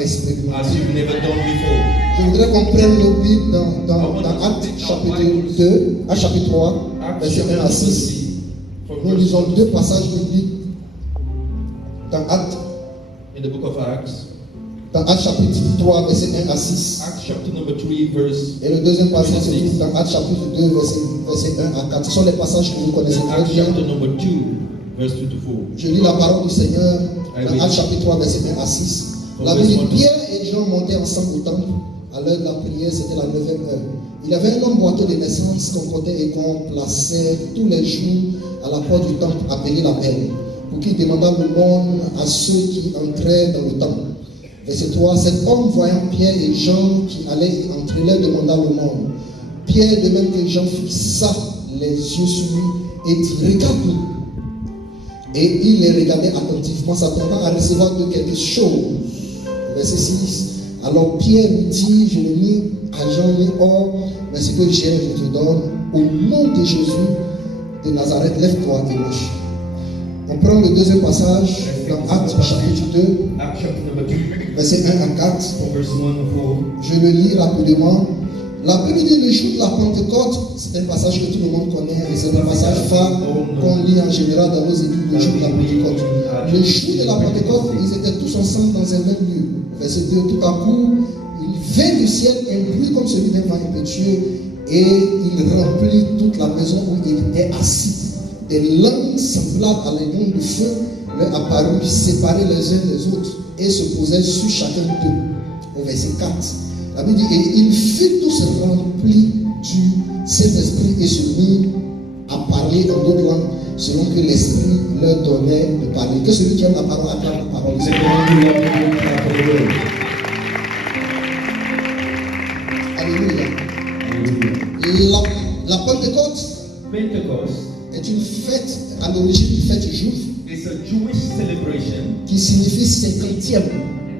expérimenté. as you've never done before. Je voudrais qu'on prenne nos Bibles dans Actes chapitre 2, à chapitre 3, verset 1 à 6. Nous lisons deux passages bibliques dans Actes. In the book of Acts. Dans Actes chapitre 3, verset 1 à 6. Acts chapter number 3, verse. Et le deuxième passage se trouve dans Actes chapitre 2, verset 1 à 4. Ce sont les passages que vous connaissez très Acts bien. chapter number 2, verse 2 to 4. Je lis la parole du Seigneur dans Actes chapitre 3, verset 1 à 6. La Bible dit, Pierre et Jean montaient ensemble au temple. À l'heure de la prière, c'était la 9e heure. Il y avait un homme boiteux de naissance qu'on comptait et qu'on plaçait tous les jours à la porte du temple appelé la Belle, pour qu'il demandât l'aumône à ceux qui entraient dans le temple. Verset 3, cet homme voyant Pierre et Jean qui allaient entrer, leur demanda l'aumône. Pierre, de même que Jean, fixa les yeux sur lui et dit, regarde-nous. Et il les regardait attentivement, s'attendant à recevoir de quelque chose. Verset 6, alors Pierre lui dit, je ne nie à Jean ni or, mais ce que j'ai, je te donne. Au nom de Jésus de Nazareth, lève-toi et marche. On prend le deuxième passage dans Actes chapitre 2, verset 1 à 4. Je le lis rapidement. La Bible dit le jour de la Pentecôte, c'est un passage que tout le monde connaît, et c'est un passage phare qu'on lit en général dans nos études, le jour de la Pentecôte. Le jour de la Pentecôte, ils étaient tous ensemble dans un même lieu. Verset 2, tout à coup, il vint du ciel un bruit comme celui d'un vent impétueux, et il remplit toute la maison où il était assis. Des langues semblables à des langues de feu leur apparurent, séparées les uns des autres, et se posaient sur chacun d'eux. Au verset 4. La Bible dit, et il fut tous remplis du Saint-Esprit et se mit à parler dans d'autres langues, selon que l'Esprit leur donnait de parler. Que celui qui aime la parole acclame la parole. Alléluia. La Pentecôte est une fête à l'origine une fête juive. It's a Jewish celebration. Qui signifie 50e.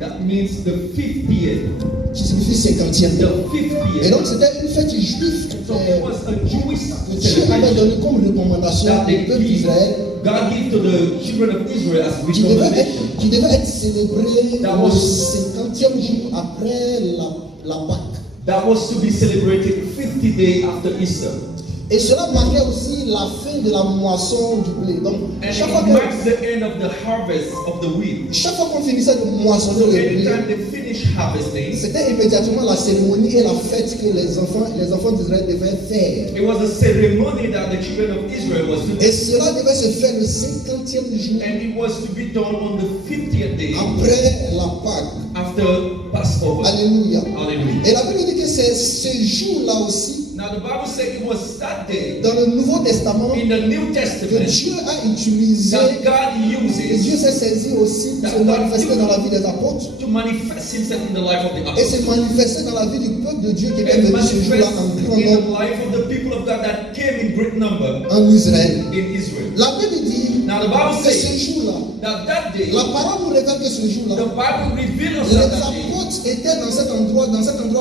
That means the 50th. Qui signifie 50e. The 50th. Et donc c'était une fête juive so it was a Jewish que Dieu avait donné comme recommandation au peuple d'Israël. God gave to the children of Israel as recommendation. Qui devait être célébré le 50e jour après la Pâque. That was to be celebrated 50 days after Easter. Et cela marquait aussi la fin de la moisson du blé. Donc, chaque fois qu'on finissait de moissonner le blé, c'était immédiatement la cérémonie et la fête que les enfants d'Israël devaient faire. It was a ceremony that the children of Israel was to do. Et cela devait se faire le 50e jour. And it was to be done on the 50th day. Après la Pâque. After Passover. Alléluia. Hallelujah. Et la Bible dit que c'est ce jour-là aussi. Now the Bible said it was that day. Dans le Nouveau Testament, in the New Testament, que Dieu a utilisé, that God uses, et Dieu s'est saisi aussi pour se manifester dans la vie des apôtres, to manifest himself in the life of the apostles, et se manifester dans la vie du peuple de Dieu qui était venu ce jour-là en grand nombre, in nombre, the life of the people of God that came in great number, en Israël. In Israel. La Bible dit now the Bible que says, ce jour-là, that day, la parole nous révèle que ce jour-là, the Bible reveals les that apôtres étaient dans cet endroit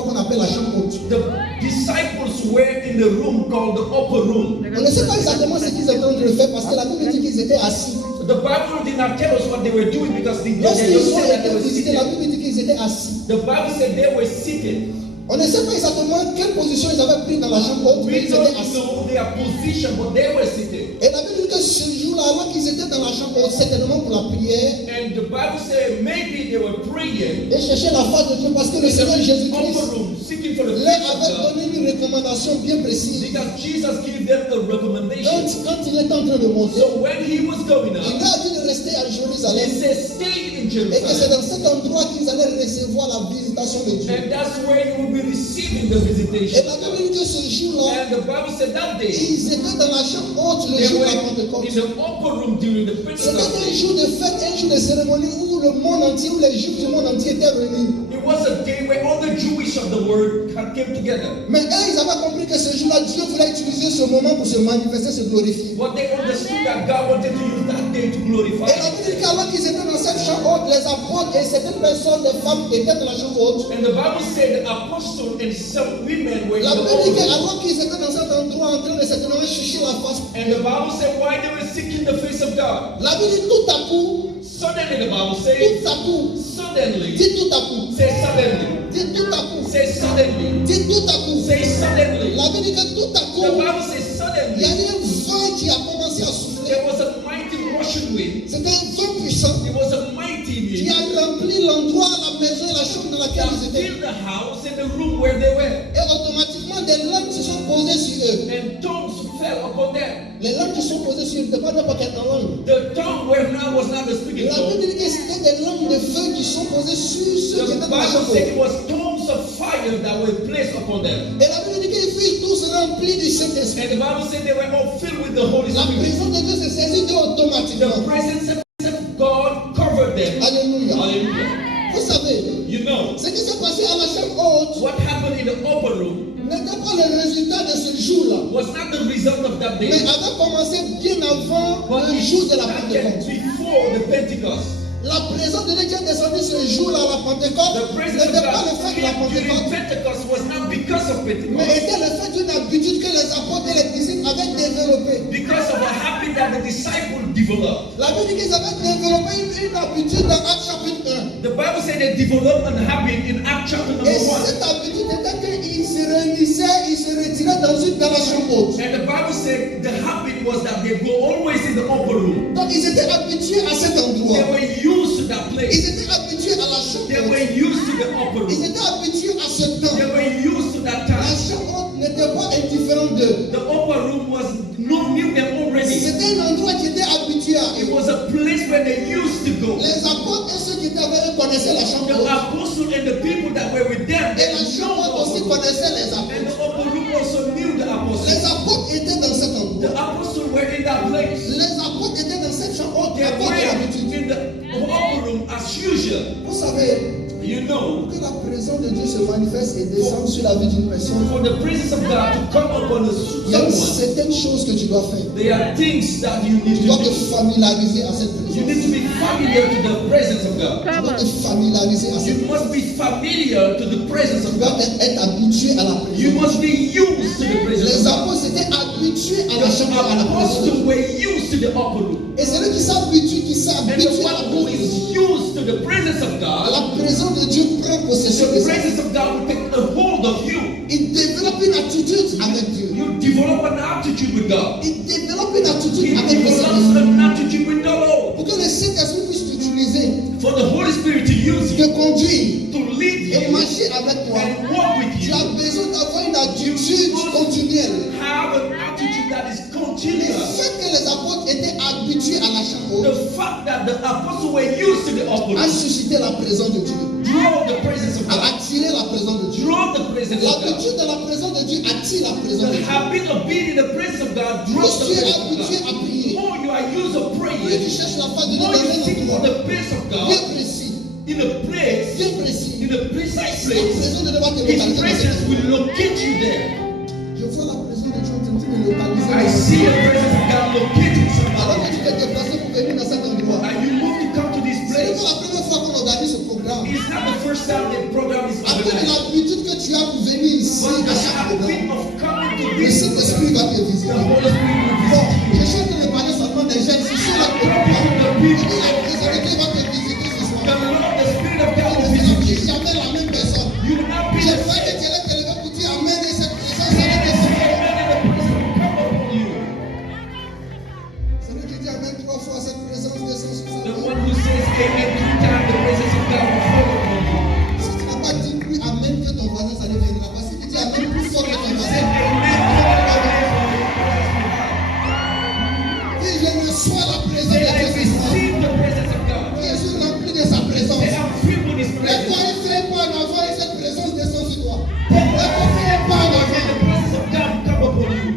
qu'on appelle la chambre haute. The disciples were in the room called the upper room. On ne sait pas exactement ce qu'ils étaient en train de faire parce que la Bible dit qu'ils étaient assis. The Bible did not tell us what they were doing because they Lorsqu'ils just ont said that they été were visités, seated. la Bible dit qu'ils étaient assis. The Bible said they were seated. On ne sait pas exactement quelle position ils avaient pris dans la chambre haute, mais We ils don't étaient assis. know their position, but they were seated. Et la Bible dit que ce jour-là, alors qu'ils étaient dans la chambre haute, certainement pour la prière, And the Bible said maybe they were praying et cherchaient la face de Dieu parce que le Seigneur Jésus-Christ seeking for the leur avait donné une recommandation bien précise. because Jesus gave them a recommendation. Quand il était en train de monter, So when he was going il up, leur a dit de rester à Jérusalem. he said stay in Et que c'est Jerusalem. dans cet endroit qu'ils allaient recevoir la visitation de Dieu. And that's where you will be receiving the Et visitation. la Bible dit que ce jour-là, And the Bible said that day ils étaient dans la chambre haute le they jour de la were Pentecôte. in the upper room during the C'était Pentecost un day. jour de fête, un jour de cérémonie où le monde entier, où les Juifs du monde entier étaient réunis. It was a day where all the Jewish of the world came together. Mais eux, ils avaient compris que ce jour-là, Dieu voulait utiliser ce moment pour se manifester, se glorifier. But they understood that God wanted to use that day to glorify Et la Bible dit qu'alors qu'ils étaient dans cette chambre haute, les apôtres et certaines personnes, des femmes étaient dans la chambre haute. And the Bible said the apostles and some women were in La the Bible dit upper room. qu'alors qu'ils étaient dans cet endroit en train de certainement chercher la face, And the Bible said why they were seeking the face of God. la Bible dit tout à coup, Suddenly the Bible Tout says, à coup. suddenly, Dis tout à coup. say suddenly, Dis tout à coup. say suddenly, Dis tout à coup. say suddenly. La Bible dit que tout à The coup, Bible says il y a suddenly, eu un vent qui a commencé à souffler. there was a mighty rushing wind. C'était un vent puissant It was a mighty qui wind a rempli l'endroit, la maison et la chambre dans laquelle that ils étaient. filled the house and the room where they were. Et automatiquement, des langues se sont posées sur eux. And tongues fell upon them. Les langues qui sont posées sur eux, ce n'était pas n'importe quelle langue. The tongue where now was not the speaking La tongue. Bible dit que c'était des langues de feu qui sont posées sur ceux qui The étaient dans la Bible chambre. said it was tongues of fire that were placed upon them. Et la Bible dit qu'ils furent tous remplis du Saint-Esprit. And the Bible said they were all filled with the Holy La Spirit. présence de Dieu s'est saisie d'eux The automatiquement. presence of God covered them. Alléluia. Hallelujah. Vous savez, You know, ce qui s'est passé à la chambre haute what happened in the upper room n'était pas le résultat de ce jour-là, was not the result of that mais day, avait commencé bien avant but le jour de la started Pentecôte. before the Pentecost. La présence de Dieu qui est descendue ce jour-là à la Pentecôte The presence of n'était pas le God fait de la during Pentecôte, Pentecost was not because of mais Pentecost, était le fait d'une habitude que les apôtres et les disciples avaient développée. because of a habit that the disciples developed. La Bible dit qu'ils avaient développé une habitude dans Actes chapitre 1. The Bible said they developed a habit in Acts chapter number Et 1. cette habitude était qu'ils se réunissaient, ils se retiraient dans la chambre haute. And the Bible said the habit was that they go always in the upper room. Donc ils étaient habitués à cet They endroit. were used to that place. Ils étaient habitués à la chambre They haute. were used to the upper Ils room. étaient habitués à ce temps. They were used to that La time. chambre haute n'était pas indifférente d'eux. The upper room was knew them already. C'était un endroit qui était habitué à It eux. was a place where they used to go. Les apôtres et ceux qui étaient avec eux connaissaient la chambre The haute. apostles and the people that were with them, Et they la know chambre the haute aussi upper room. connaissait les And apôtres. the upper room also knew the Les apostles. apôtres étaient dans cet The endroit. apostles were in that place. Les apôtres étaient dans cette chambre haute They à cause de were l'habitude. in the upper room as usual. Vous savez, You know, que la présence de Dieu se manifeste et descende sur la vie d'une personne, for the presence of God to come upon il y a someone, certaines choses que tu dois faire. there are things that you need Tu dois to te do. familiariser à cette You need présence. to be familiar to the presence of God. Tu dois te familiariser à cette You présence. must be familiar to the presence of Tu dois God. être habitué à la You présence. must be used to the presence Les of God. apôtres étaient habitués à The la chambre, à la présence. apostles were used to the upper room. Et celui qui s'habitue, qui And s'habitue the à la one who présence, is used to the presence of God, la présence de Dieu prend possession de the ça. presence of God will take a hold of you. Il développe une attitude avec Dieu. You develop an attitude with God. Il développe une attitude He avec le develops Seigneur. an attitude with the Lord. Pour que le Saint-Esprit puisse t'utiliser, For the Holy Spirit to use te you, conduire to lead et you, marcher avec toi. and walk with Tu you. as besoin d'avoir une attitude continuelle. Have an attitude that is Le continuous. fait que les apôtres étaient habitués à la chambre haute The fact that the apostles were used to the upper a room suscité la présence de Dieu, draw the presence of a God. attiré la présence de Dieu. Draw the presence of God. L'habitude de la présence de Dieu attire la présence The de Dieu. habit of being in the presence of God Plus draws the tu es presence of habitué God. à prier, The more you are used to plus tu praying, cherches la face de Dieu the more dans you un seek for endroit the face of bien God précis, in a place, bien précis. in a precise La place. présence de Dieu va te His localiser dans cet presence endroit. will locate you there. Je vois la présence de Dieu en train de me localiser. I see the presence of God locating Alors somebody. que tu t'es déplacé pour venir dans cet endroit, And you move to come to this ce n'est place. pas la première fois qu'on organise ce programme. It's not the first time the program is Avec organized. l'habitude que tu as pour venir ici But à the chaque habit programme, of coming to le this Saint-Esprit va te the visiter. Holy Spirit will Bon, visit you. je suis en train de parler seulement des jeunes. Si sur la programme, la présence de Dieu va te visiter ce The soir. Lord, the Spirit of God Tu will ne visit seras you. jamais la même personne. You will not be Je the crois que same. tu allais te lever pour dire Amen et cette présence The allait descendre. presence will come upon you. Celui qui dit Amen 3 fois, cette présence descend sur sa The vie. one who says amen 3 times, the presence of God will fall upon you. Si tu n'as pas dit plus Amen que ton voisin, ça ne viendra pas. Si tu dis Amen plus fort que ton Say voisin, amen. dis je reçois la présence Say de I Dieu ce soir. receive the presence of God. Je suis rempli de sa présence. Say I'm filled with His Lève-toi presence. et fais pas en avant et cette présence descend sur toi. Lève-toi et fais pas en And avant. the presence of God will come upon you.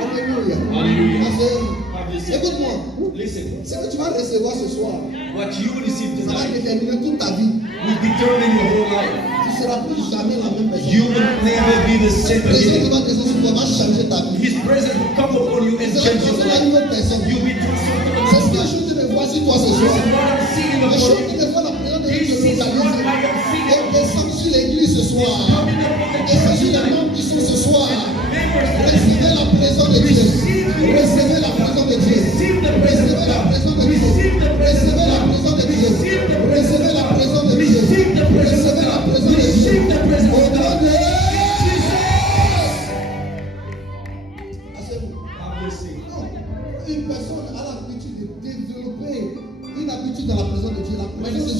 Alléluia. Hallelujah. Parce que, écoute-moi, Listen, ce que tu vas recevoir ce soir, what you will receive ça va tonight déterminer toute ta vie. will determine your whole life. Tu ne seras plus jamais la même personne. You will never be the same Cette présence qui again. va descendre sur toi va changer ta vie. His presence will come upon you and Tu seras change your transformé en life. une autre personne. You'll be transformed to C'est ce que another je person. te vois sur toi ce This is soir. what I'm seeing Je upon suis you. de voir la présence de This Dieu is se what I am localiser. seeing Et upon you. descend sur l'église ce soir. Coming upon the Et church sur les tonight. membres qui sont ce soir. Members, Recevez la présence de Dieu. Recevez la présence de Dieu. receive the presence Recevez of la God. présence de Dieu. Receive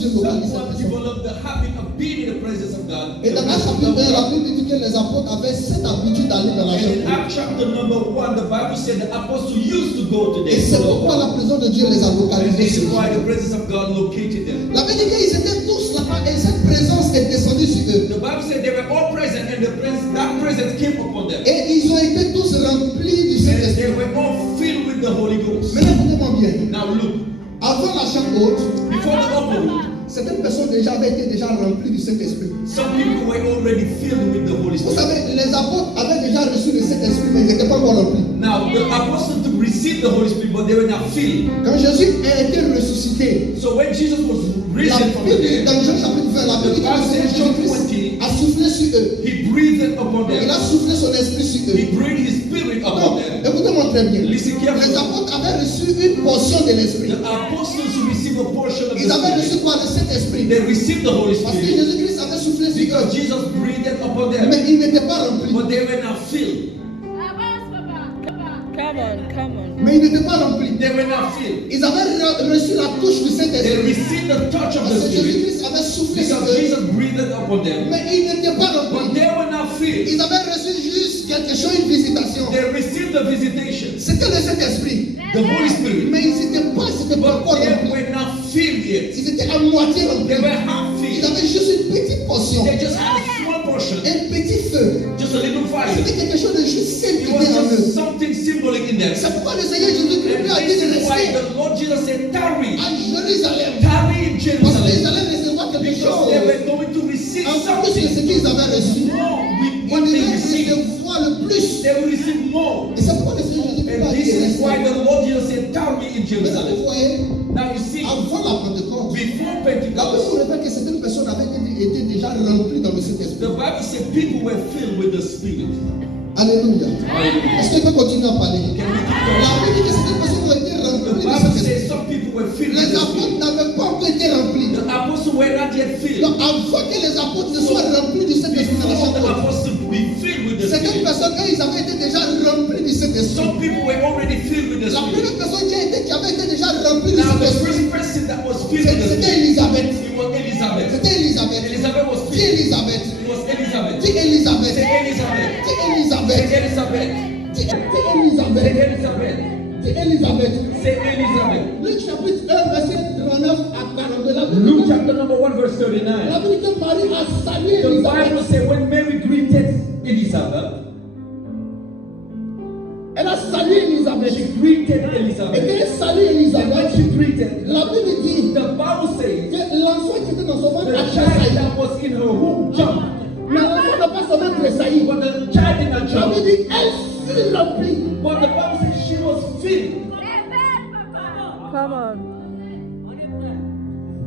Dieu localise Someone cette personne. developed the habit of being in the presence of God. Et dans Actes chapitre 1, la Bible dit que les apôtres avaient cette habitude d'aller dans la And in chambre. Acts chapter number 1, the Bible said the apostles used to go to Et c'est pourquoi them. la présence de Dieu les a And localisés. this is why the presence of God located them. La Bible dit qu'ils étaient tous là-bas et cette présence est descendue sur eux. The Bible said they were all present and that presence came upon them. Et ils ont été tous remplis du And Saint-Esprit. they were all filled with the Holy Ghost. Maintenant, écoutez-moi bien. Now look, Avant la chambre haute, before the upper room, certaines personnes avaient été remplies du Saint-Esprit. some people were already filled with the Holy Vous Spirit. savez, les apôtres avaient déjà reçu le Saint-Esprit, mais ils n'étaient pas encore remplis. Now the apostles to receive the Holy Spirit, but they were not filled. Quand Jésus a été ressuscité, So when Jesus was la risen from the Bible, dead, dans Jean chapitre 20, la Bible dit que le Seigneur Jésus-Christ a soufflé sur eux. He breathed upon Il them. a soufflé son esprit sur eux. He breathed His Spirit upon Donc, them. écoutez-moi très bien. Listen Les carefully. apôtres avaient reçu une portion de l'esprit. The apostles received a portion of Ils avaient the reçu Spirit. quoi? Le Saint-Esprit. They received the Holy Parce que Spirit Jésus-Christ avait soufflé sur because eux. Jesus breathed upon them, Mais ils n'étaient pas remplis. but they were not filled. Come on. Mais ils n'étaient pas remplis. They were not filled. Ils avaient reçu la touche du They Saint-Esprit. received the touch of Parce the que Spirit Jésus-Christ avait soufflé sur because eux. Jesus breathed upon them, Mais ils n'étaient pas but remplis. they were not filled. Ils avaient reçu juste quelque chose, une visitation. They received the visitation, C'était le Saint-Esprit. the Holy Spirit, Mais ils n'étaient pas encore but they remplis. were not filled yet. Ils étaient à moitié They remplis. were half Ils filled. avaient juste une petite portion. They just had a small portion, Un petit feu. just a little fire. C'était quelque chose de juste simple It qui was était en eux. just something symbolic in them. C'est pourquoi le Seigneur Jésus-Christ And lui a dit this de is why rester the Lord Jesus said, tarry, à Jérusalem. tarry in Parce qu'ils Jerusalem, allaient recevoir quelque because chose. they were going to receive En plus de something ce qu'ils avaient reçu. more with Ils what they devaient received. recevoir le plus. They will receive more. Et c'est pourquoi le Seigneur Jésus-Christ And a this dit de is why rester. the Lord Jesus said, tarry in Mais là, Jerusalem. vous voyez, Now you see, avant la Pentecôte, before la Bible Pentecost, nous révèle que certaines personnes avaient été déjà remplies dans le Saint-Esprit. the Bible said people were filled with the Spirit. Alléluia. Hallelujah. Est-ce qu'on peut continuer à parler? Can we keep La going? Bible dit que certaines personnes ont été The remplies du Bible Saint-Esprit. says some people were filled with Les the apôtres Spirit. n'avaient pas encore été remplis. The apostles were not yet filled. Donc avant que les apôtres ne soient remplis du Saint-Esprit dans la Before the chambre, apostles be filled with the certaines Spirit, personnes, eux, ils avaient été déjà remplis du Saint-Esprit. some people were already filled with the La Spirit. première personne qui avait été déjà remplie du Now the Saint-Esprit, first person that was filled with the c'était Spirit, Élisabeth. it was Elizabeth. C'était Élisabeth. Elizabeth was Dis filled. Élisabeth. It was Elizabeth. Dis Élisabeth. Say Elizabeth. Dis Say Élisabeth. Elizabeth. Dis Say Élisabeth. Elizabeth. Dis Élisabeth. Say Elizabeth. Luc chapitre 1, verset 39 à 42. La Bible Luke dit chapter number 1 verse la 39. Bible dit que Marie a salué The Élisabeth. Bible says when Mary greeted Elizabeth, Elle a salué Élisabeth. she greeted Et Elizabeth. quand elle salue And when Élisabeth, she greeted, la Bible dit the Bible says que l'enfant qui était dans son ventre the a child tressailli. that was in her womb jumped. Mais l'enfant n'a pas seulement tressailli. But the child did not La jump. Bible dit elle fut remplie. But the Bible says she was filled. Come on.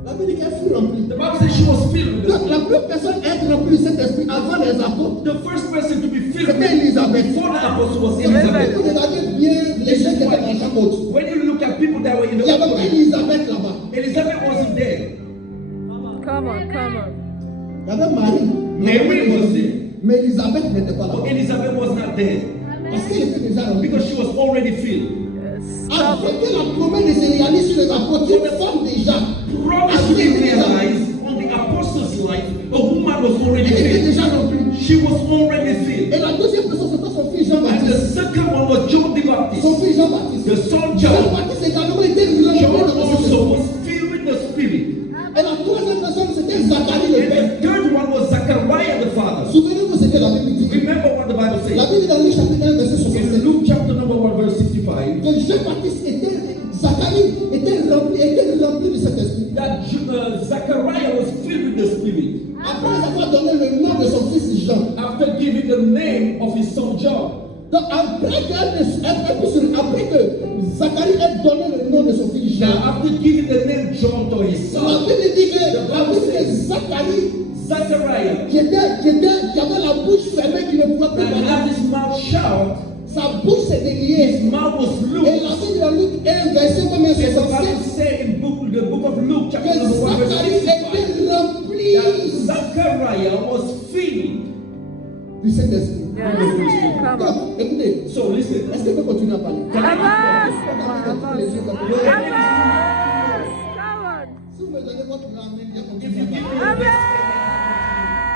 La Bible dit qu'elle fut remplie. The Bible says she was filled with the Donc, Spirit. la première personne à être remplie de cet esprit avant les apôtres, The first person to be filled c'était Élisabeth. before the apostle was Et vous Elizabeth. regardez bien les gens qui étaient dans la chambre haute. When you look at people that were in Il the y avait upper room, Élisabeth là-bas. Elizabeth wasn't there. Come on. Il y avait Marie. Mary was there. Mais Élisabeth n'était pas But là-bas. Elizabeth was not there Parce qu'elle était déjà remplie. because she was already filled. Afin que la promesse ne se réalise sur les apôtres, une femme déjà. Promise to be realized on the apostles' life, a woman was already Elle était filled. déjà remplie. She was already filled. Et la deuxième personne, c'était son fils And the Jean-Baptiste. second one was John the Son Baptist. fils Jean-Baptiste. The son John. Jean-Baptiste également était rempli John dans le also Saint-Esprit. was filled with the Spirit. Et la troisième personne, c'était Zacharie le And père. the third one was Zachariah the father. Souvenez-vous ce que la Bible dit. Remember what the Bible La says. Bible dit dans Luc chapitre 1, verset In 67. Luke chapter number 1 verse 65, Que Jean-Baptiste Zacharie était rempli de cet esprit. that Zachariah was filled with the Spirit Après avoir donné le nom de son fils Jean. after giving the name of his son John. Donc après que Zacharie ait donné le nom de son fils Now, Jean, after giving the name John to his la son, Bible dit que Zacharie, Zachariah, qui avait la bouche fermée, qui ne pouvait that plus had parler, his mouth shut, sa bouche s'est déliée. his mouth was Et loose. la Bible dans Luc 1, verset combien And the Bible 67, says in the book of Luke que chapter number 1 verse Zacharie 65, était rempli that Zachariah was filled du Saint-Esprit. Yes. Come on. Donc, écoutez, So listen, est-ce qu'on peut continuer à parler? Avance. Come on. Les yeux comme ça. Avance. Come on. Si vous me donnez votre If you give me a Amen. yes,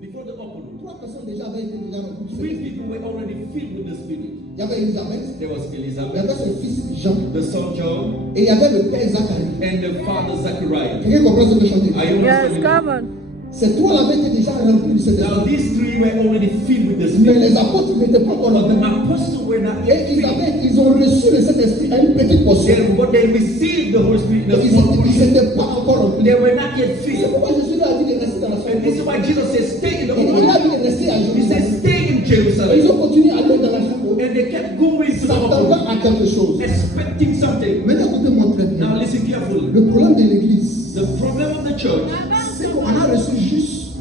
before the upper room, 3 people were already filled with the Spirit. Il y avait Elisabeth, There was il y Elizabeth, avait son fils Jean, the son John, et il y avait le père Zacharie. and the father Zachariah. Quelqu'un comprend ce que je dis? Are you Yes, understanding? come on. Ces trois-là avaient été déjà remplis de cette Now esprit. these 3 were already filled with the Mais Spirit. les apôtres n'étaient pas encore But the là. apostles were not yet Et filled. ils ont reçu de cet esprit à une petite portion. But they received the Holy Spirit in a Ils small portion. n'étaient pas encore remplis. They were not yet C'est filled. pourquoi Jésus leur a dit de rester dans la And this is chambre. why Jesus says, stay in the Il upper a room. dit de rester à He Jérusalem. said, stay in Ils Jerusalem. ont continué à aller dans la chambre, And they kept going to the upper s'attendant room, à quelque chose. expecting something. Maintenant, écoutez-moi très bien. Now listen carefully. Le problème de l'église, The problem of the church c'est qu'on a reçu juste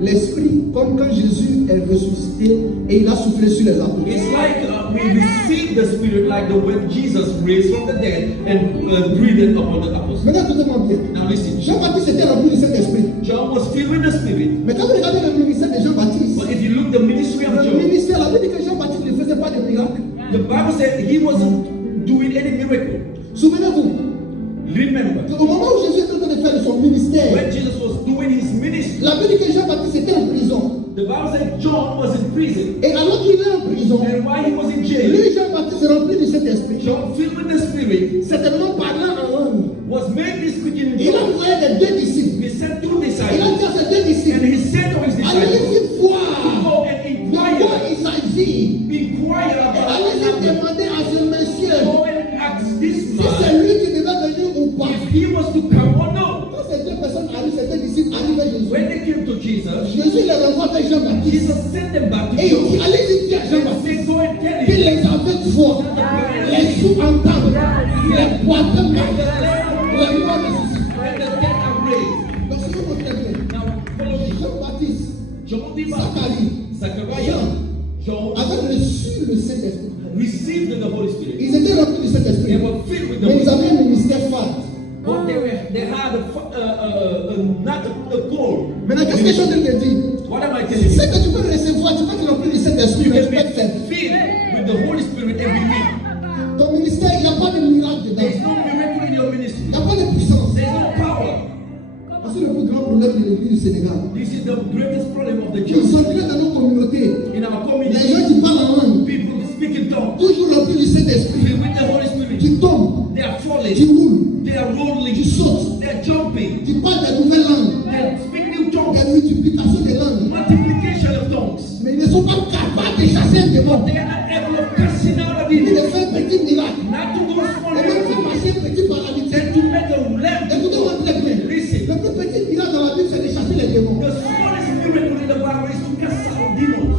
l'esprit comme quand Jésus est ressuscité et il a soufflé sur les apôtres. is like we receive the Spirit like the when Jesus raised from the dead and breathed upon the apostles. Maintenant, écoutez-moi bien. Now listen. Jean-Baptiste était rempli de cet esprit. John was filled with the Spirit. Mais quand vous regardez le ministère de Jean-Baptiste, But if you look the ministry of le John, ministère, la Bible dit que Jean-Baptiste ne faisait pas de miracles. the Bible said he wasn't doing any miracle. Souvenez-vous, Remember, au moment où Jésus était en train de faire son ministère, when Jesus was doing his ministry, la Bible dit que Jean-Baptiste était en prison. the Bible said John was in prison. Et alors qu'il est en prison, And while he was in jail, lui, Jean-Baptiste, rempli de cet esprit, John, filled with the Spirit, certainement parlant en langue, was mainly speaking in il a tongues. envoyé les deux disciples. He sent 2 Il a disciples, dit à ses deux and disciples, he said to his disciples, allez-y voir go and de quoi inquire, il s'agit. inquire Et about allez-y it. demander à ce monsieur Go and ask this si man c'est lui qui devait venir ou pas. if he was to come or no. Quand ces deux personnes arrivent, ces deux disciples arrivent à Jésus. When they came to Jesus, Jésus les renvoie vers Jean-Baptiste. Jesus sent them back to Et il dit, John. allez-y dire à And Jean-Baptiste said, go and tell que him les aveugles voient, les sourds entendent, les boiteux marchent, les morts ressuscitent. and the dead are raised. Donc, si vous comprenez, Now, follow me. Jean-Baptiste, John the Baptist, Zacharie, Zachariah, John avaient reçu le Saint-Esprit. received the Holy Spirit. Ils étaient remplis du They Saint-Esprit. were filled with the Mais Holy ils Spirit. avaient un ministère fade. But they had not a goal. Maintenant, qu'est-ce que je suis en train de dire? What am I telling C'est you? que tu peux recevoir, tu peux être rempli du Saint-Esprit, You mais can tu peux être be faible. filled with the Holy Spirit every week. Ton ministère, il n'y a pas de miracle dedans. There is no miracle in your ministry. Il n'y a pas de puissance. There is no power. Parce que le plus grand problème de l'église du Sénégal, This is the greatest problem of the nous church. sommes dans nos communautés. In our Les community, gens qui parlent en langue, people speak in tongues. toujours remplis du Saint-Esprit. Filled with the Holy Spirit. Tu tombes, They are tu falling. roules, They are rolling. tu sautes, They are jumping. tu parles de nouvelles langues, They speak new tongues. des multiplications de langues. Multiplication of tongues. Mais ils ne sont pas capables de chasser un démon. They are not able of casting out a Ils demon. ne font un petit miracle. Not to do a small Et même miracle. faire passer un petit paradis. Then to make a lamp. Écoutez-moi très bien. Listen. Le plus petit miracle dans la Bible, c'est de chasser les démons. The smallest miracle in the Bible is to cast out demons.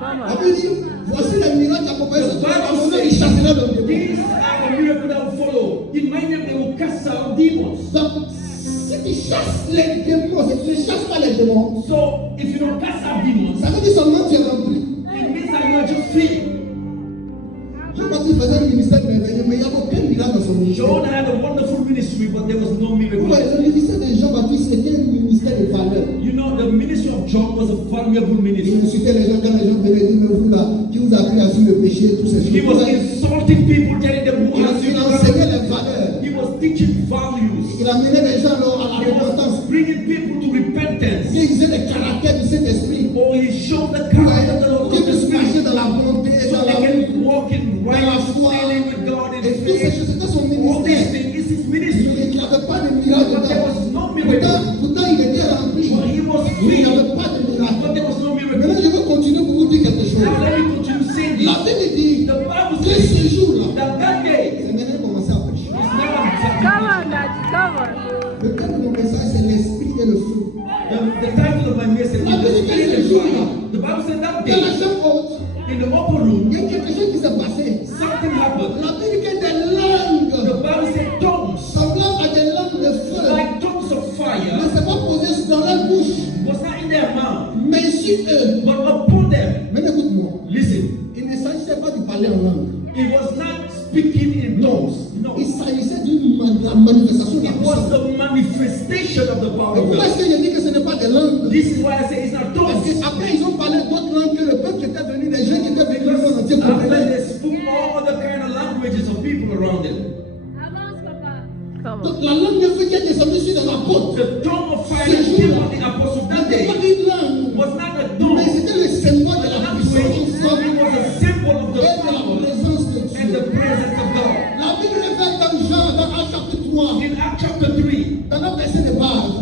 Come La on. Bible dit, voici les miracles accompagnés de The ce Bible à mon nom, says, ils chasseront le démon. these are the miracles that will follow. In my name, they will cast out demons. Donc, si tu chasses les démons, si tu ne chasses pas les démons, So, if you don't cast out demons, ça veut dire seulement que tu es rempli. it means that you are just filled. Jean-Baptiste faisait un ministère merveilleux, mais il n'y a aucun miracle dans son ministère. John had a wonderful ministry, but there was no Vous miracle. voyez, le ministère de Jean-Baptiste était un ministère de valeur. You know, the ministry of John was a valuable Il ministry. insultait les gens quand les gens venaient dire, mais vous là, qui vous a appris à suivre le péché, tous ces He was choses. insulting people, telling them who Il has il enseignait les valeurs. He was teaching values, Il amenait les gens alors à la he was repentance. bringing people to repentance. Il disait le caractère de cet esprit. Or he showed the character of Qui the puisse marcher Spirit, dans la bonté, so dans they la can walk in dans la right foi. standing with God Et in toutes ces faith. choses, c'était son All these ministère. things is his ministry. Il n'y avait pas de miracle But there dedans. was no miracle. Pourtant, il était rempli. But he was Il n'y free. avait pas de miracle. But there was no Maintenant, miracle. je veux continuer pour vous dire quelque chose. Now let me continue saying La this. Bible dit The Bible que says ce jour-là, that that day c'est maintenant commencer à prêcher. is now Come on, Daddy. Come on. Le thème de mon message, c'est l'esprit et le feu. the title of my message is the Spirit and Fire. The Bible said that Dans la day chambre haute, in the upper room il y a quelque chose qui s'est passé. something happened. La Bible dit que des The langues Bible said tongues semblables à des langues de feu like tongues of ne fire s'est pas posées dans leur bouche, was not in their mouth, mais sur eux. but upon them. Mais écoute-moi, Listen, il ne s'agissait pas de parler en langue. it was not speaking in tongues. No, Il s'agissait la manifestation de la it was puissance. the manifestation of the power Et of pourquoi God. est-ce que je dis que ce n'est pas des langues? This is why I say it's not Parce tongues. qu'après, ils ont parlé d'autres langues que le peuple était venu After comprenez? they spoke all other kind of languages of people around them. Come Donc on. la langue de feu qui est descendue sur l'apôtre, The tongue of fire that came on the apostle that n'était day pas une langue, was not a mais tongue, c'était le symbole de la language, puissance but it was a symbol of the et de la power présence de and the Dieu. presence of God. La Bible révèle dans Jean, dans Actes chapitre 3, In Acts chapter 3, dans notre verset de base,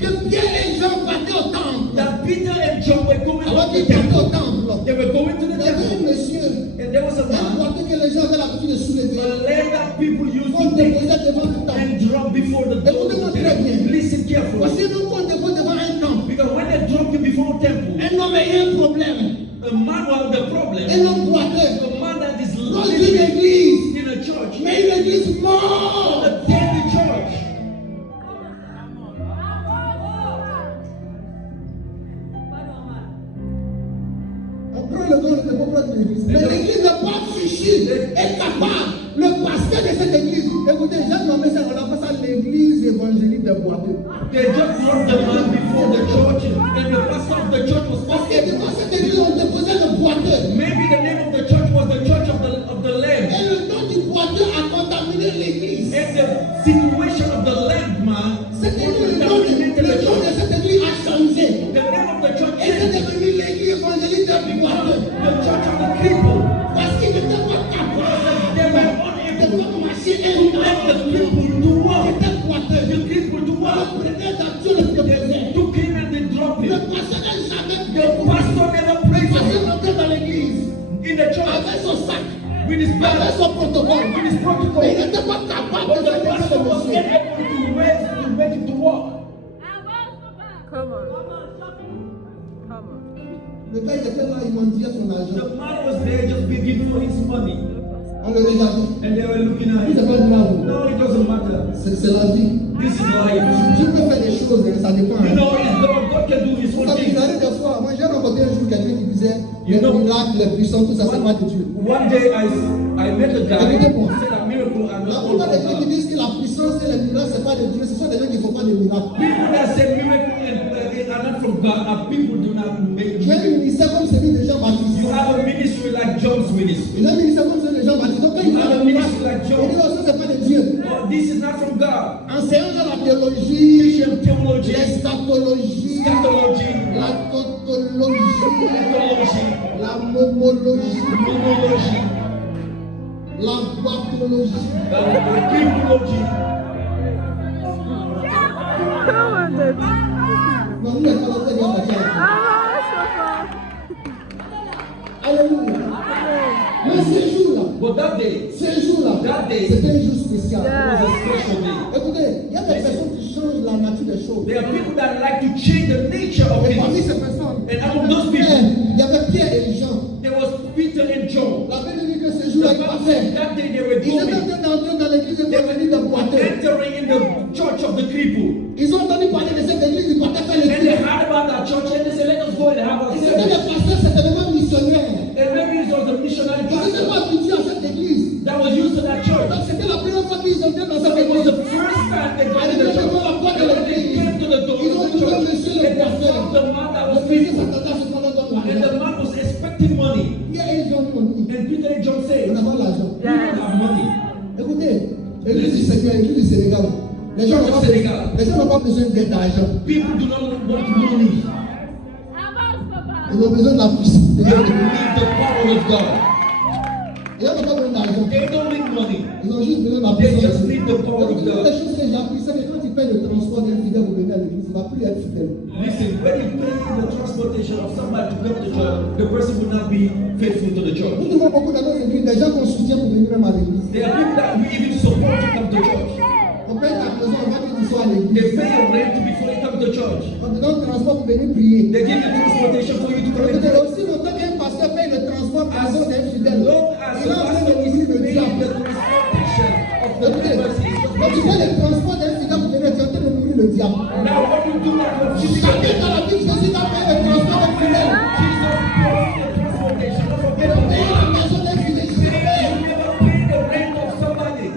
que Pierre et Jean partaient au temple. that Peter and John were going Alors to qu'ils the partaient au temple. temple, They were going to il the y avait un temple, monsieur, and there was a un man, boiteux que les gens avaient l'habitude de soulever, a lamb that people used qu'on to take déposait devant le temple. and drop before the door. Écoutez-moi très bien. Listen carefully. Voici nous qu'on dépose devant un temple. Because when they drop you before a temple, Un homme ayant un problème, a man will have the problem. un homme boiteux, A man that is dans une living église, in a church, mais une église morte. a dead church. On prend le temps de comprendre l'église. Mais l'église n'est pas fichue, est capable. Le pasteur de cette église, écoutez, j'ai nommé ça, on appelle ça l'église évangélique des boiteux. They just brought the man before the church, and the pastor of the church was Parce que asking. devant cette église, on déposait le boiteux. Maybe the name of the church was the church of the lamb. Et le nom du boiteux a contaminé l'église. And the situation of the lamb man Cette église, le nom de cette église a changé. The name of the church Et c'est is devenu l'église évangélique des boiteux. the church of the people. Parce qu'il n'était pas capable They were de unable faire marcher to un let the homme. people to walk. C'était boiteux. The people to On walk. prenait d'action le déposait. They took him and they dropped Le him. pasteur n'a jamais The pastor never prayed Le for pasteur him rentrait dans l'église in the church avec son sac, with his avec brother, son protocole. with his protocol. Mais il n'était pas capable But de the faire pastor le was monsieur. unable to make him to walk. Come on. Come on. Le gars il était là, il mendiait son argent. The man was there just begging for his money. On le regardait. And they were looking at Il him. n'est pas grave. No, it doesn't matter. C'est la vie. This is life. Dieu peut faire des choses, mais ça dépend. You know, it's God can do his Vous own savez, thing. il arrive des fois. Moi, j'ai rencontré un jour quelqu'un qui disait You les know- miracles, les puissants, tout ça, c'est pas de Dieu. One day I met a guy who said a miracle and La not all plupart des gens qui from God. disent que la puissance et les miracles, c'est pas de Dieu, ce sont des gens qui ne font pas de miracles. People that say miracle and are not from God are people do not make Tu as un miracles. ministère comme celui de Jean-Baptiste. You have a ministry like John's ministry. Il a un ministère comme celui de Jean-Baptiste. Donc, quand il You fait have a le miracle, ministry like il dit John. oh, ça, c'est pas de Dieu. Oh, this is not from God. Enseignant dans la théologie, Teaching theology, l'eschatologie, scatology, la tautologie, theology, la momologie, monology, la boitologie. Greekology. Come on, Daddy. Non, nous, on va faire des batailles. Alléluia. Mais ces jours-là, But that day, ces jours-là, That day. c'était un jour spécial. was a special day. Écoutez, il y a des personnes qui changent la nature des choses. There are people that like to change the nature of Et parmi things. ces personnes, And among those people, il y avait Pierre et Jean. there was Peter and John. La Bible dit que ce The jour-là, ils Bible passaient. said that day they were Ils étaient en going, train d'entrer dans l'église évangélique de Poitiers. entering in the church of the cripple. Ils ont entendu parler de cette église, ils partaient faire And they l'église. heard about that church and they said, let us go and have a Ils étaient service. des pasteurs certainement missionnaires. And maybe it was the missionary Ils n'étaient pastor pas habitués à cette église. that was used to that church. Donc c'était la première fois qu'ils entraient dans cette It was église. the first time they got in the church. And when they came to the door Ils ont of the trouvé church, monsieur le and they pasteur. found the man that was Le monsieur crippled. s'attendait à ce qu'on leur donne And l'argent. the man was expecting money. Pierre et Jean m'ont dit, And Peter and John said, on we n'a pas l'argent. don't have money. Écoutez, l'église du Seigneur, l'église du Sénégal, les gens n'ont pas besoin- les gens n'ont pas besoin d'argent. People do not want money. Ils ont besoin de la puissance. They need the power of God. Ils n'ont pas besoin d'argent. They don't need money. Ils ont juste besoin de la They puissance. just need the power of Donc, une des God. choses que j'ai appris, c'est que quand tu payes le transport d'un fidèle pour venir à l'église, il ne va plus être fidèle. Listen, when you pay the transportation of somebody to come to church, the person will not be faithful to the church. Nous trouvons beaucoup dans nos églises des gens qu'on soutient pour venir même à l'église. There are people that we even support to come to church. On paye ta maison avant que tu sois à They l'église. pay your rent before you come to church. On te donne le transport pour venir prier. They give you transportation for you to come and Écoutez, pray. aussi longtemps qu'un pasteur paye le transport à maison d'un fidèle, Long as il the est en train de pastor is nourrir le paying diable. the transportation of the Écoutez, person. quand tu fais le transport d'un fidèle pour venir, tu es en train de nourrir le diable. Now, when you do that, you're feeding Quand the tu es dans la Bible, Jésus t'a payé le transport d'un fidèle. Jesus pays the transportation, not for Il a payé la maison d'un fidèle. You never pay the rent of somebody.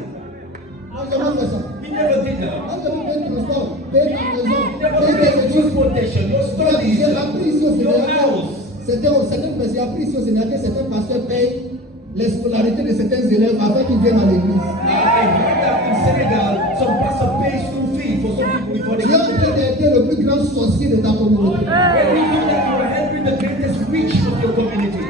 On comment fait ça? He never did that. On te paye le transport, paye ta maison, He never paye paid tes the études. transportation, your studies, J'ai appris ici au your Sénégal. house. C'était au Sénégal, mais j'ai appris ici au Sénégal que certains pasteurs payent les scolarités de certains élèves afin qu'ils viennent à l'église. I heard that in Senegal, some pastors pay school fee for some people before they Tu es en train d'être le plus grand sorcier de ta communauté. When you do that, you are helping the greatest witch of your community.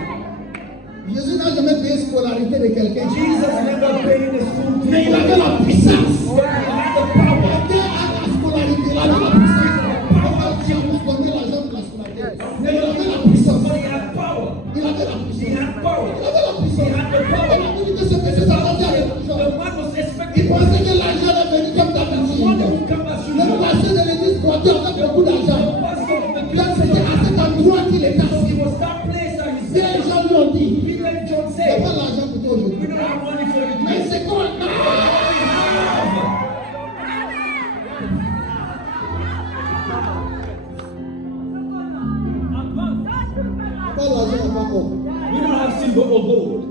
Jésus n'a jamais payé scolarité de quelqu'un. Jesus never paid the school fee. Mais il avait la puissance. But he had the power. Quelqu'un a la scolarité, il avait la puissance. Si on vous donnait l'argent de la scolarité, mais il avait la puissance. But he had power. Il avait la puissance. He had power. Il avait la He puissance. had the On power. a dit que ce monsieur s'attendait à The l'argent. man was Il expecting pensait que l'argent allait venir comme the d'habitude. money would come as Le usual. pasteur de l'église comptait avec beaucoup d'argent. The pastor of the Quand church, c'était à cet endroit qu'il était assis, it was that place that he et les said, gens lui ont dit, Peter and John il n'y a said, pas l'argent pour toi we aujourd'hui. don't have money for you Mais today. c'est quoi? Pas l'argent, pas or. We don't have silver or gold.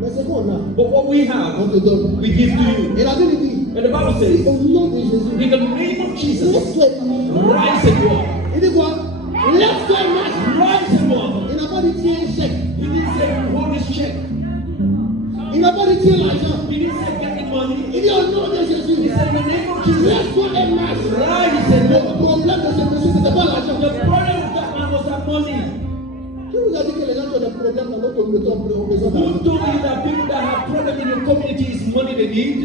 Mais c'est qu'on a. But what we On have, te donne. we give to you. Et la Bible dit, And the Bible says, au nom de Jésus, in the name of Jesus, laisse-toi marcher. rise and walk. Il dit quoi? Laisse-toi marcher. Rise and walk. Il n'a pas dit tiens un chèque. He didn't say hold this check. Il n'a pas dit tiens l'argent. He didn't say get the Il money. dit au nom de He Jésus, said in the name of Jesus, laisse-toi et marche. rise and Le walk. problème de ce monsieur, c'était pas l'argent. The problem of that man was that money. Qui vous a dit que les gens qui ont des problèmes dans notre communauté ont besoin Who d'argent? told you that people that have problems in your community is money they need?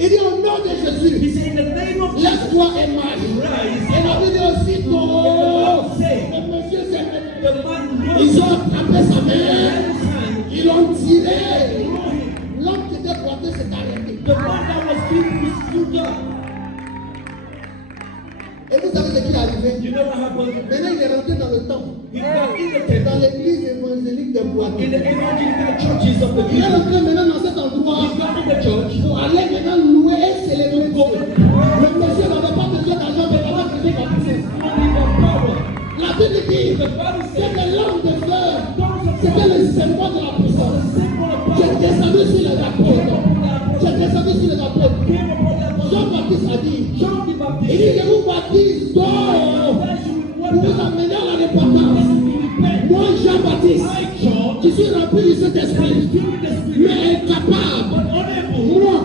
Il dit au nom de He Jésus, said in the name of Jesus, laisse-toi et marche. rise. Et la Bible dit aussitôt, le monsieur s'est The man ils rose. ont attrapé sa main, His hand. ils l'ont tiré. Threw him. L'homme qui était porté s'est arrêté. The man that was being stood up. Et vous savez ce qui est arrivé? You know what happened? Maintenant, il est rentré dans le temple, He got in the dans temple, l'église évangélique de in the Boaké. evangelical churches of the Il est people. rentré maintenant dans cet endroit He got in the church. pour aller maintenant louer et célébrer Dieu. Le monsieur n'avait pas besoin d'argent, mais il avait besoin de puissance. Money for power. La Bible dit The Bible que says, l'homme de fer, c'était le symbole de la puissance. symbol of J'ai power descendu sur les apôtres. J'ai descendu sur les apôtres. came upon the apostle. Jean-Baptiste a dit, John the il Baptist. dit, je vous baptise d'eau Baptize you with pour vous water. amener à la repentance. Moi, Jean-Baptiste, I, John, je suis rempli du Saint-Esprit, filled with the Spirit, mais incapable. but unable. Moi,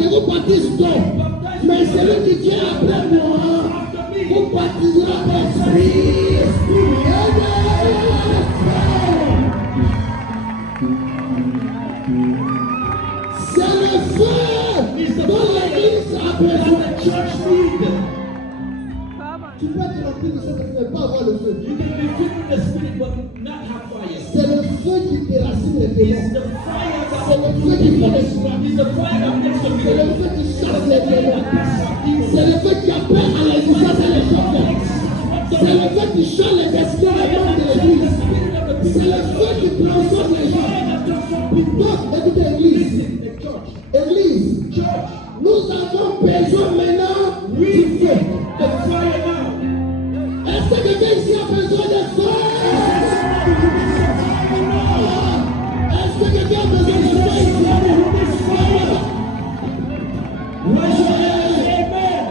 je vous baptise d'eau, mais celui qui vient après moi After me, vous baptisera d'esprit. C'est le feu dont l'église a besoin. the church need. Come on. Tu peux être rempli de Saint-Esprit, mais pas avoir le feu. You can be filled with the Spirit, but not have fire. C'est le feu qui déracine les It's démons. the fire that C'est le feu qui fait les soins. It's the fire that makes the C'est le miracle. feu qui chasse les démons. C'est le feu qui appelle à l'existence et les champions. C'est le feu qui change les esprits et les membres de l'église. C'est le feu qui transforme les gens. Donc, écoutez, église. The church. Église, Church. nous avons besoin maintenant du feu. The fire now. Est-ce que quelqu'un ici a besoin de feu? Est-ce que quelqu'un a besoin de feu ici? Raise your hands. Amen.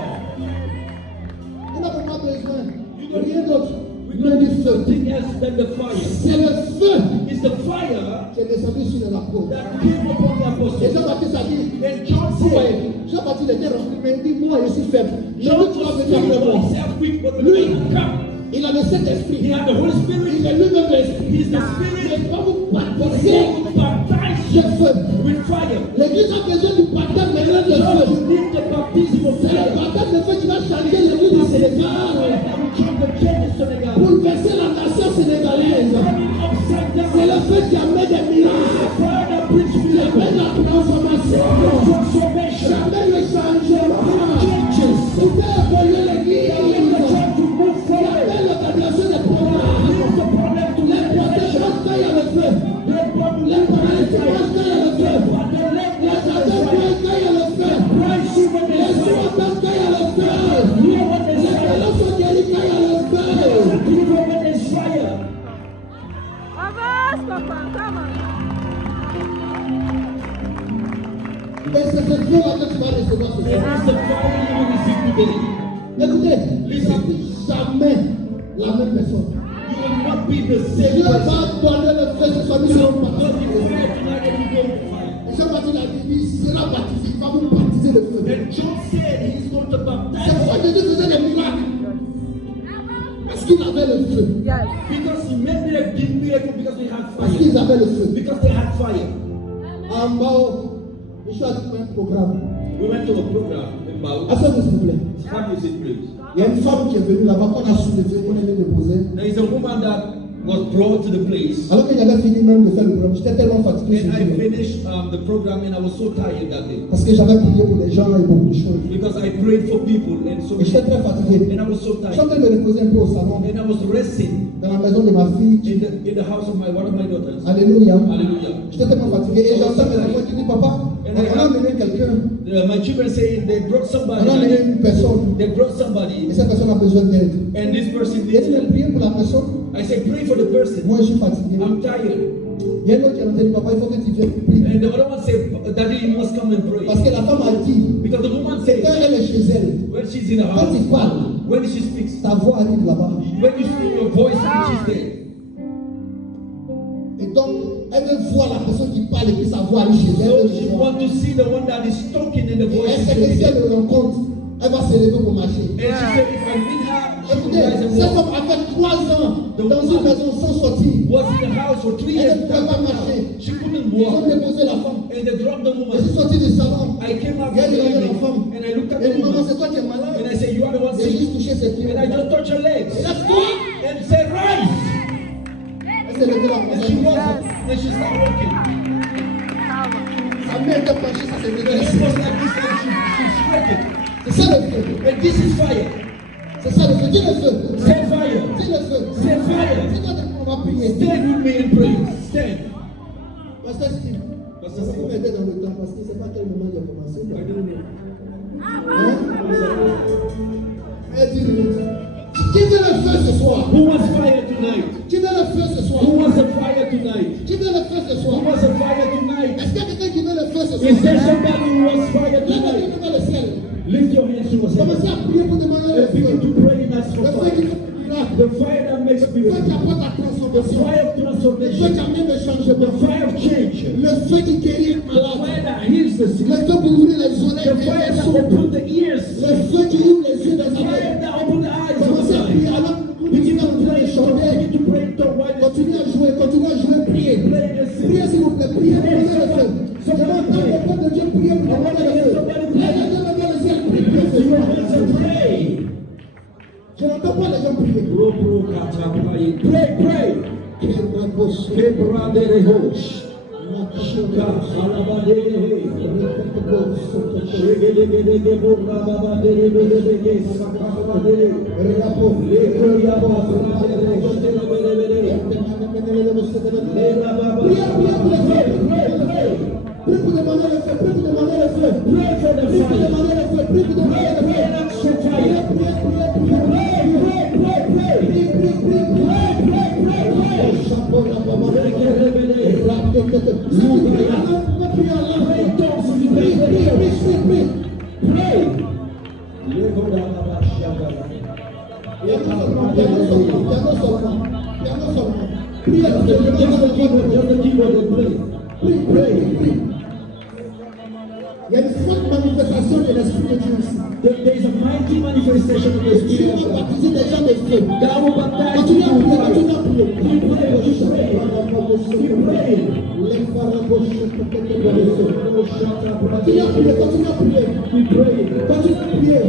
On n'a pas besoin de rien d'autre, mais du feu. Nothing else than the fire. C'est le feu It's the fire qui est descendu sur les apôtres. that came upon the Et apostles. Jean-Baptiste a dit, And John vous said, voyez, Jean-Baptiste était rempli, mais il dit, moi je suis faible. Mais John lui, tu vas was venir après moi. himself weak, but Lui, the come. il a le He Saint-Esprit. had the Holy Il Spirit. est lui-même l'Esprit. He's the Il Spirit. va vous But baptiser he will baptize de you feu. with fire. L'église a besoin du baptême maintenant de John, feu. you need the baptism of C'est le fire. baptême de feu qui va changer l'église du Sénégal. That will change the church in Senegal. Bouleverser la nation sénégalaise. Turning upside down. C'est le feu qui amène des miracles. Fire that brings Qui miracle. amène la transformation. Transformation. Jamais le changement. Changes. Qui fait évoluer l'église. Allow the church to move Qui forward. amène l'organisation des programmes. Use the problem to Les make protestations protection. quand il y a le feu. The problem Les paralysés quand il y a le feu. but the left Les atteintes quand il y a le feu. Christ you when Les there's fire. sourds quand il y a le feu. Here when there's Les fire. ballons sont guéris quand il y a le feu. Here when there's fire. Avance, papa. Come on. Et c'est ce feu-là que tu vas recevoir ce It soir. is the fire you will receive today. Écoutez, ne sera plus jamais la même personne. You will not be the Dieu same va person. donner le feu ce soir, nous serons Because baptisés. the fire tonight and we go to fire. Et ce matin, il a dit, il sera baptisé, il va vous baptiser de feu. And John said he's going to C'est baptize pourquoi Jésus faisait des miracles. Parce qu'il avait le feu. Yes. because he made miracle because they had Parce fire. qu'ils avaient le feu. Because they had fire. En bas, je suis allé faire un programme. We went to a program in Bau. Asseyez-vous, s'il vous plaît. Have your seat, please. Il y a une femme qui est venue là-bas, qu'on a soulevé, qu'on est venu déposer. There is a woman that was brought to the place. Alors que j'avais fini même de faire le programme, j'étais tellement fatigué. And ce I jour. finished the program and I was so tired that day. Parce que j'avais prié pour les gens et beaucoup de choses. Because I prayed for people and so Et j'étais très fatigué. and I was so Je suis en tired. train de me reposer un peu au salon, And I was resting dans la maison de ma fille. in the house of one of my daughters. Alléluia. Hallelujah. J'étais tellement fatigué. Et j'entends mes enfants qui disent, papa, on a amené quelqu'un. My children saying they brought On a amené somebody. une personne. They brought Et somebody cette personne a besoin d'aide. and this person Et tu needs veux help. prier pour la personne. I said, pray for the person. Moi, je suis fatigué. I'm tired. Il y a une autre qui a dit, papa, il faut que tu viennes prier. And the other one said, Daddy, you must come and pray. Parce que la femme a dit, Because the woman quand said, elle est chez elle, when she's in the quand house, il parle, when she speaks, ta voix arrive là-bas. when you see your voice, she's there. Et donc, elle veut voir la personne qui parle et puis sa voix arrive chez elle. So Elle she veut voir. wants to see the one that is talking and the Et voice elle is sait que si there. elle le rencontre, elle va se lever pour marcher. And she said, if I meet her, she will Écoutez, rise and cette walk. femme a fait 3 ans dans une maison sans sortir. Was in the house for 3 Elle years. ne pouvait pas marcher. She couldn't Ils ont walk. déposé la femme. And they dropped the Je suis woman. sorti du salon. I came out Il y a from the regardé la evening femme. and I looked at Elle the dit, maman, woman. c'est toi qui es malade. And I said, you are the one J'ai juste sick. touché ses pieds. And I just touched her legs. Et lève-toi. And said, rise. Elle s'est levée là. And she walked. And she started walking. Sa main était penchée, ça s'est The redressé. hand was like this and she's shaking. C'est ça le feu. And this is fire. C'est ça le feu. Dis le feu. Say fire. Dis le feu. Say fire. C'est quand on va prier. Stand with me and pray. Stand. Pasteur Steve. Pasteur Vous Steve. mettez dans le temps parce que c'est pas quel moment il a commencé. I don't know. Hein? Et 10 minutes. Qui veut le feu ce soir? Who wants fire tonight? Qui veut le feu ce soir? Who wants a fire tonight? Qui veut le feu ce Who soir? wants a fire tonight? Est-ce qu'il y a quelqu'un qui veut le feu ce Is soir? there somebody who wants fire Lève tonight? les mains dans le ciel. Lift your hands towards heaven. Commencez à prier pour demander le And begin feu. to pray and ask for Le feu qui fire. fait le miracle. The fire that makes Le feu qui miracles. apporte la The transformation. fire of Le feu transformation. qui amène le The changement. fire of change. Le feu qui guérit le The malade. fire that heals the sick. Le feu pour ouvrir les The oreilles et fire les that sourds. open the ears. Le feu qui ouvre les yeux des The fire oreilles. that open the eyes of Commencez the à prier blind. alors. Begin Continuez à to pray, chanter. begin to pray the white. Continuez à jouer, priez. Play and sing. Priez s'il vous plaît, priez pour demander le feu. Je m'entends le peuple de Dieu prier pour demander le feu. Lève les mains dans le ciel, priez pour Lift le your feu. hands and pray. Je n'entends pas les gens prier. Pray, pray. Kebraderehosh. Shuka halabaderehe. Shegedegedege borababadere sakabadere. Leko yaba bradere. Priez pour le feu. Priez pour demander le feu. Priez pour demander le feu. Pray for the Priez pour fire. demander le feu. Priez pour demander le feu. Pray and ask for fire. Priez, priez, priez, priez. Priez, priez, priez, priez. Chapeau, la maman. Il y a une forte manifestation de l'Esprit de Dieu ici. There is a mighty manifestation of the Dieu Spirit va of God. baptiser des gens de feu. God will baptize Continuez à you with prier, fire. continuez à prier. Continuez à prier, continuez à prier. We pray. Continuez à prier.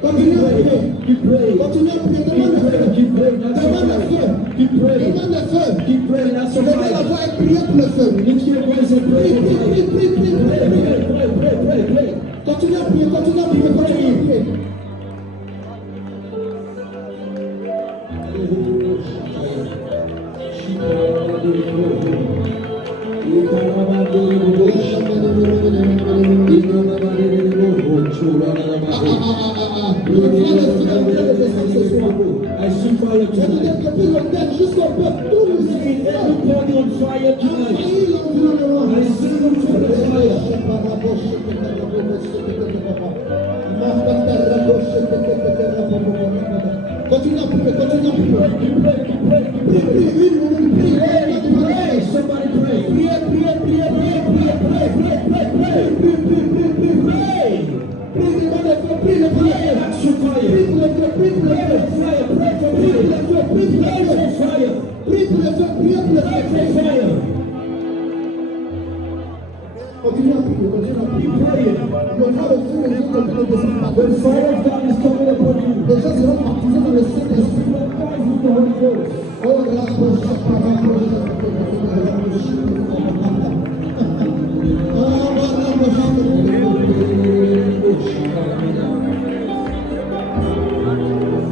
Continuez à prier. Keep praying. Continuez à prier. Demande le feu. Keep praying. That's Demande le your feu. fire. Keep praying. Demande le feu. Keep praying. That's your Levez la fire. voix et priez pour le feu. Lift your voice and pray. Prie, prie, prie, prie, prie, Pray, prie, pray, pray, pray, pray, pray. continuez à prier, continuez à prier, continuez à prier. I see fire Je vous tonight. depuis l'hôtel jusqu'au peuple, tout le See monde. everybody on fire tonight. Envahir l'environnement. I see them full of fire. Continue à prier, continue à prier. Pray, pray, pray, Prie, pray. Continue à prier, continue à prier. Le feu de Dieu est en train de descendre par terre. The fire of God is coming upon you. Les gens seront baptisés dans le Saint-Esprit. Oh, la proche,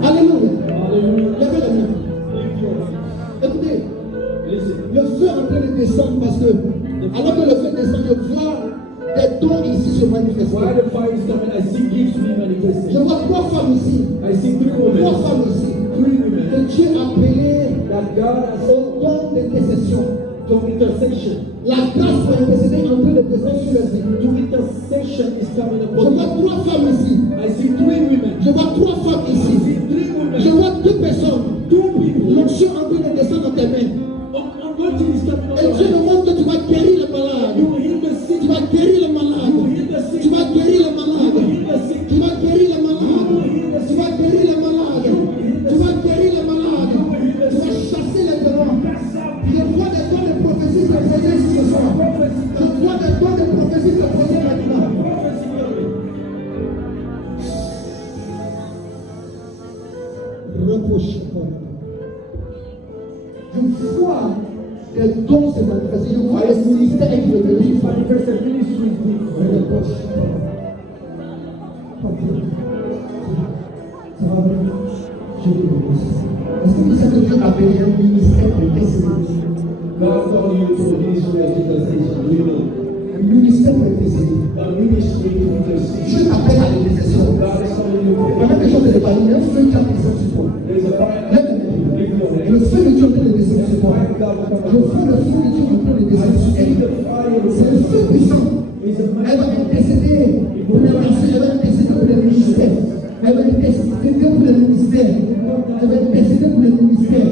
Alléluia. Levez les mains. Écoutez, le feu est en train de descendre parce que, alors que le feu descend, je vois des dons ici se manifester. While the fire is coming, I see gifts being manifested. Je vois 3 femmes ici. I see 3 women. 3 femmes ici. 3 women. Que Dieu a appelé That God has au don d'intercession. to intercession. La grâce pour intercéder est en train de descendre sur les églises. To intercession is coming Je upon vois you. 3 femmes ici. I see 3 women. Je vois 3 femmes I ici. see 3 women. Je vois 2 personnes. 2 people. L'onction en train de descendre dans tes mains. Anointing is coming Et Dieu upon you. me montre que tu vas guérir le malade. You will heal the sick. Tu vas guérir le malade. You will heal the sick. Tu vas guérir le malade. You will heal the sick. Tu vas guérir le malade. Tu vas guérir le malade. Tu vas guérir le malade. Tu vas chasser les démons. Je vois des dons de prophétie se poser ce soir. Je vois des dons de prophétie se poser maintenant. Reproche-moi. Je vois des dons se manifester. Je vois les ministères élever. Manifested ministries. Reproche-moi. Ça va bien? Je te remercie. Est-ce que vous savez que Dieu a appelé un ministère de décédé? God called you to the ministry of intercession. We know. Un ministère de décédé. A ministry of intercession. Dieu t'appelle à l'intercession. God is calling you to Pendant que je te parle, il y a un feu qui a descendu sur toi. There's a fire. Et le feu de Dieu est en train de descendre sur toi. Je vois le feu de Dieu en train de descendre sur elle. C'est le feu puissant. Elle va intercéder pour les marchés, elle va intercéder pour les ministères. Elle va intercéder pour les ministères. Elle va intercéder pour les ministères.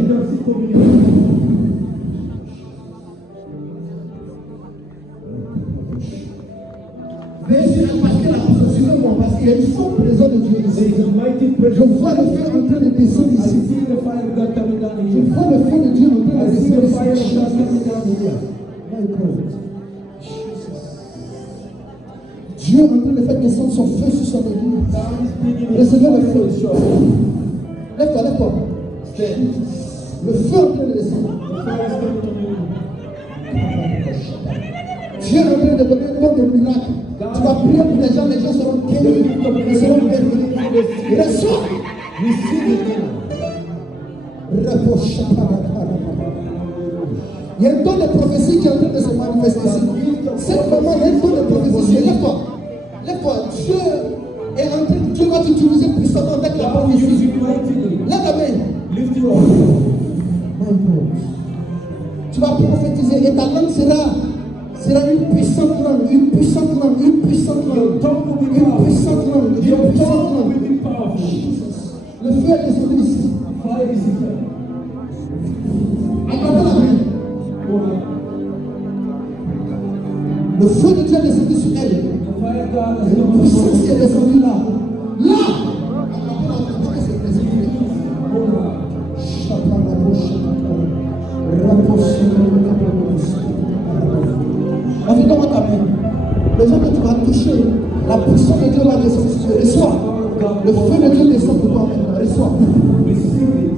Veille sur elle parce qu'elle a positionné moi, parce qu'il y a une forte présence de Dieu ici. There is a mighty Je presence. vois le feu en train de descendre I ici. see the fire of God coming down Je here. vois le feu de Dieu en train I de see the descendre fire of ici. God coming down here. My God. Dieu est en train de faire descendre son feu sur son église. God is bringing Recevez le feu. The Lève-toi. Stand. Le feu est en train de descendre. fire is coming on you. Dieu est en train de donner un don de miracle. Tu vas prier pour les gens seront guéris. Ils seront guéris. Reçois. Receive it now. Il y a un don de prophétie qui est en train de se manifester ici. Cette maman, il y a un don de prophétie. Lève-toi. Lève-toi. Dieu est en train de. Dieu va t'utiliser puissamment avec la God will use prophétie. you mightily. Lève la main. Lift you up. My God. Tu vas prophétiser et ta langue sera une puissante langue, une puissante langue, une puissante Your langue, tongue will be une powerful. puissante langue, Your une puissante tongue will langue. be powerful. Le feu est descendu ici. Fire is here. Accordez la main. Le feu de Dieu est descendu sur elle. The fire of God has Et une come puissance upon qui you. est descendue là. Là. Accordez la main. Pourquoi c'est précipité? Ensuite, donne-moi ta main. Le jour que tu vas toucher, la puissance de Dieu va descendre sur toi. Reçois. Le feu de Dieu descend pour toi maintenant. Reçois. Receive it.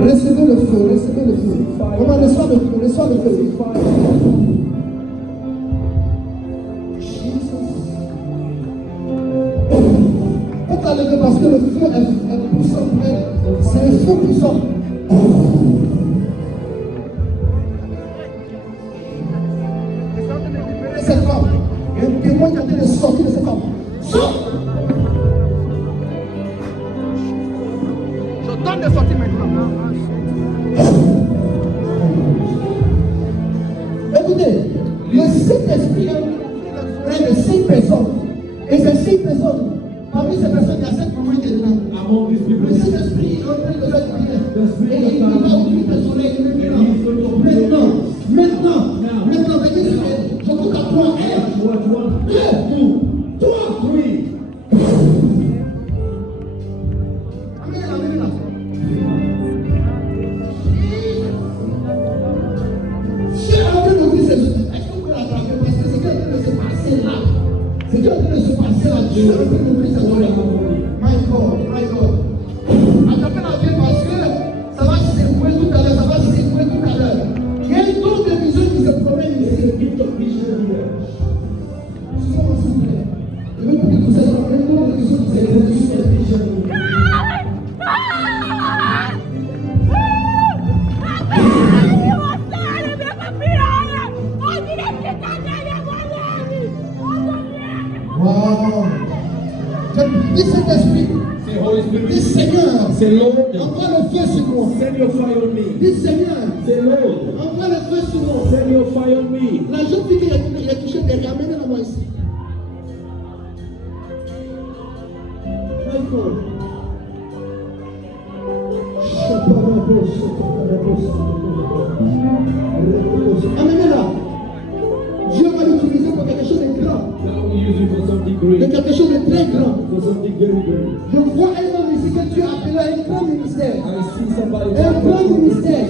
Recevez le feu, recevez le feu. Comment reçoit le feu, reçoit le feu. Faut la lever parce que le feu est puissant pour elle. C'est un feu puissant. Et cette femme, il y a un témoin qui est en train de sortir de cette femme. Sors! Je donne de sortir maintenant. Écoutez, le Saint-Esprit est près de 6 personnes. Et ces 6 personnes, parmi ces personnes, il y a 7 mamans qui sont là. Among these people, Le Saint-Esprit est en train de faire du bien. Et il va ouvrir tes oreilles maintenant. Maintenant, venez sur elle. Je compte à 3. 1, 2, 3. Dis Saint-Esprit. Say, Holy Spirit. Dis Seigneur. Say, Lord. Envoie le feu sur moi. Send your fire on me. Dis Seigneur. Say, Lord. Envoie le feu sur moi. Send your fire on me. La jeune fille qui a touché des ramenez la moi ici. Amenez-la. Dieu va l'utiliser pour quelque chose de grand. Now we use it for something De great. quelque chose de très grand. For something very great. Je vois un homme ici que Dieu appelle un grand ministère. I see somebody. Un grand ministère.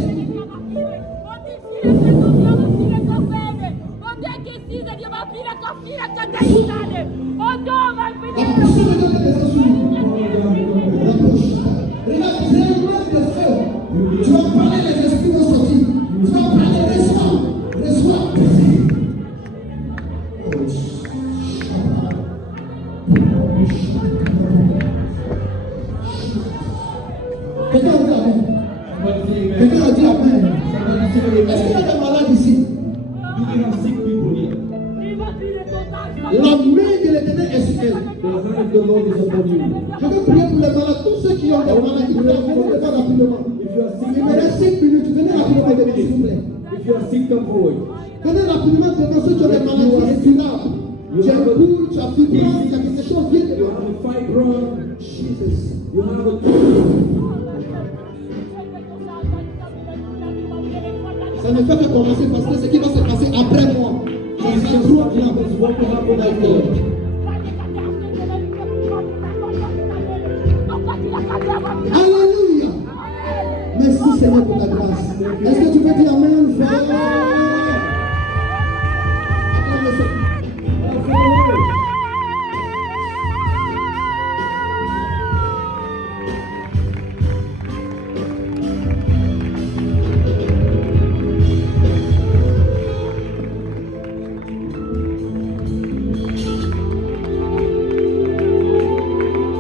La puissance de Dieu est dessus. Regarde, c'est un moment de feu. Tu vas parler, les esprits vont sortir. Tu vas parler, reçois. Reçois. Quelqu'un a dit amen. Quelqu'un a dit amen. Est-ce qu'il y a des malades ici? Do we have sick people here? La main de l'Éternel est sur elle. The hand of the Lord is upon you. Je veux prier pour les malades, tous ceux qui ont des maladies, venez rapidement. If you are sick, Il me reste 5 minutes, venez rapidement, s'il vous plaît. if you are sick, come forward. Venez rapidement devant ceux qui ont des maladies incurables. Tu as un boule, tu as fibrome, tu as quelque chose, viens You devant. have a fibroid. Jesus. You have a Ça ne fait que commencer parce que ce qui va se passer après moi, c'est trop grand. What will happen after? Alléluia. Merci Seigneur pour ta grâce. Est-ce que tu peux dire amen?